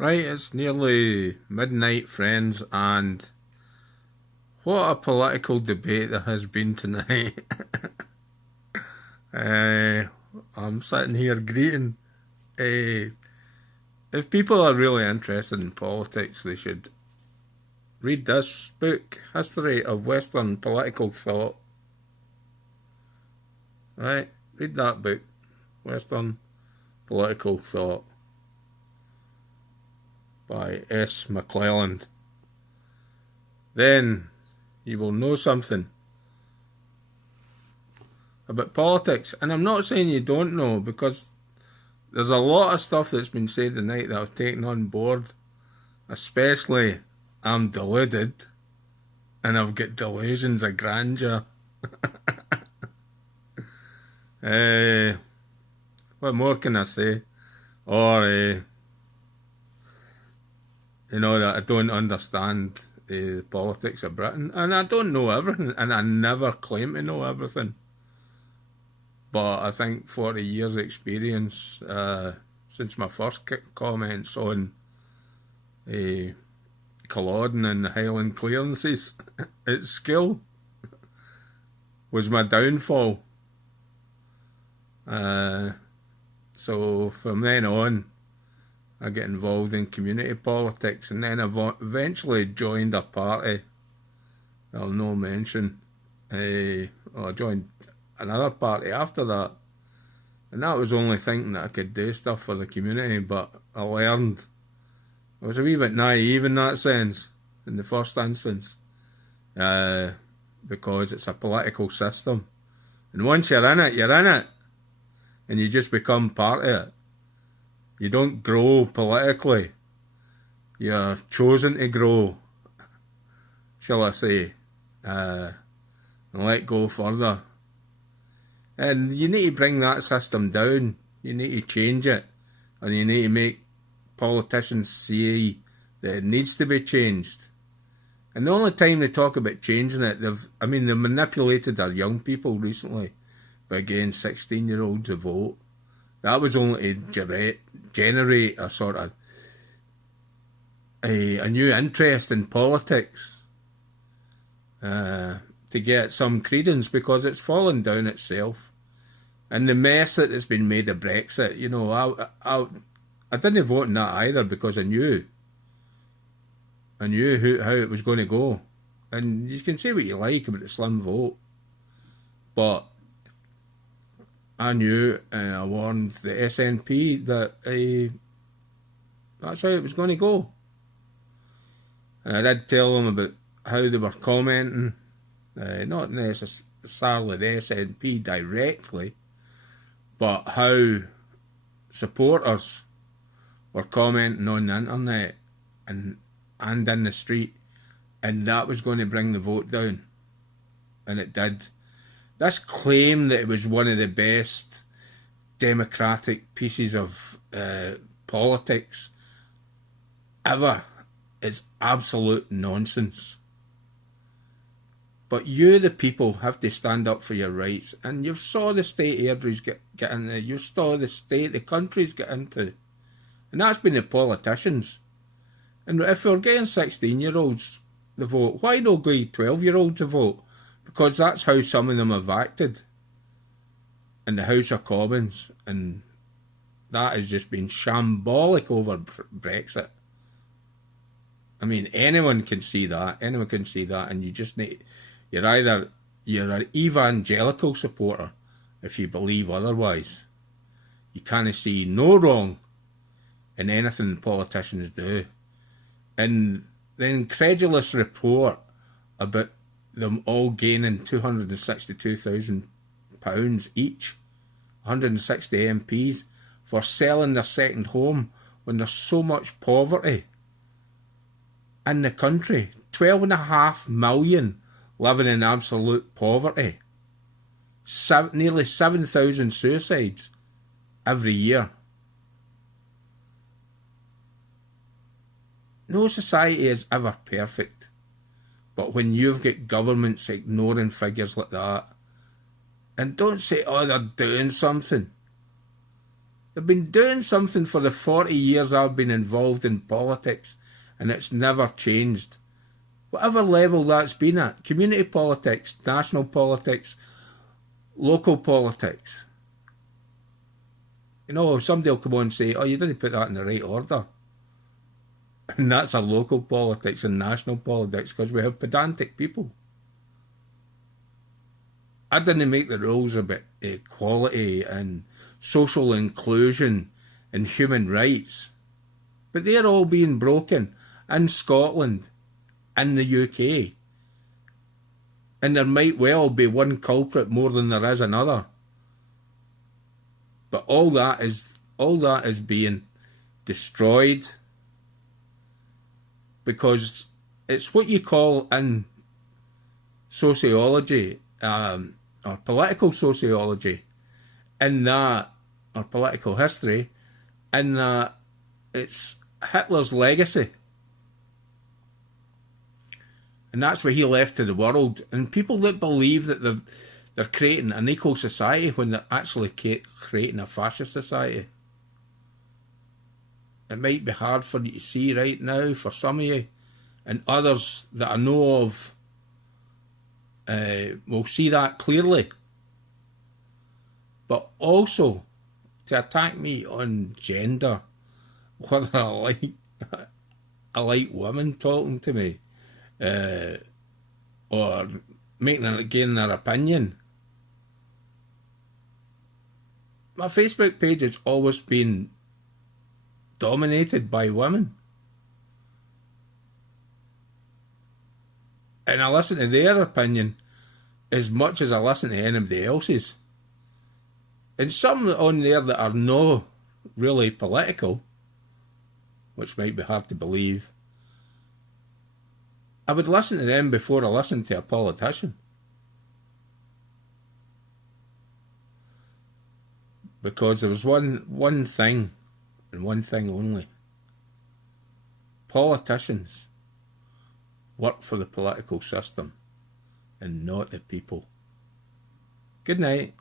Right, it's nearly midnight, friends, and what a political debate there has been tonight. uh, I'm sitting here greeting. If people are really interested in politics, they should read this book, History of Western Political Thought. Right, read that book, Western Political Thought, by S. McClelland. Then you will know something about politics. And I'm not saying you don't know, because there's a lot of stuff that's been said tonight that I've taken on board. Especially, I'm deluded and I've got delusions of grandeur. What more can I say? Or, that I don't understand the politics of Britain. And I don't know everything, and I never claim to know everything. But I think 40 years experience since my first comments on Culloden and the Highland clearances at school was my downfall. So from then on, I get involved in community politics, and then I eventually joined a party I'll no mention. I joined another party after that, and that was only thinking that I could do stuff for the community, but I learned I was a wee bit naive in that sense in the first instance, because it's a political system, and once you're in it, and you just become part of it. You don't grow politically, you're chosen to grow, shall I say, and let go further. And you need to bring that system down, you need to change it, and you need to make politicians see that it needs to be changed. And the only time they talk about changing it, they manipulated our young people recently by getting 16-year-olds to vote. That was only to generate a sort of a new interest in politics, to get some credence, because it's fallen down itself. And the mess that has been made of Brexit, I didn't vote in that either, because I knew how it was going to go. And you can say what you like about the slim vote, but I knew, and I warned the SNP that that's how it was going to go. And I did tell them about how they were commenting, not necessarily the SNP directly, but how supporters were commenting on the internet and in the street, and that was going to bring the vote down. And it did. This claim that it was one of the best democratic pieces of politics ever is absolute nonsense. But you, the people, have to stand up for your rights. And you saw the state Airdrie's get into. You saw the state the countries get into. And that's been the politicians. And if we're getting 16-year-olds to vote, why not go 12-year-olds to vote? Because that's how some of them have acted in the House of Commons, and that has just been shambolic over Brexit. I mean, anyone can see that, and you just need, you're an evangelical supporter if you believe otherwise. You can't see no wrong in anything politicians do. And the incredulous report about them all gaining £262,000 each, 160 MPs, for selling their second home when there's so much poverty in the country. 12.5 million living in absolute poverty. Nearly 7,000 suicides every year. No society is ever perfect. But when you've got governments ignoring figures like that, and don't say, oh, they're doing something. They've been doing something for the 40 years I've been involved in politics, and it's never changed. Whatever level that's been at, community politics, national politics, local politics. You know, somebody will come on and say, oh, you didn't put that in the right order. And that's our local politics and national politics, because we have pedantic people. I didn't make the rules about equality and social inclusion and human rights. But they're all being broken in Scotland, in the UK. And there might well be one culprit more than there is another. But all that is being destroyed, because it's what you call in sociology, or political sociology, in that, or political history, in that it's Hitler's legacy. And that's what he left to the world. And people that believe that they're creating an equal society when they're actually creating a fascist society. It might be hard for you to see right now for some of you, and others that I know of will see that clearly. But also, to attack me on gender, whether I like women talking to me, or making it again their opinion. My Facebook page has always been dominated by women. And I listen to their opinion as much as I listen to anybody else's. And some on there that are not really political, which might be hard to believe, I would listen to them before I listened to a politician. Because there was one thing, and one thing only. Politicians work for the political system and not the people. Good night.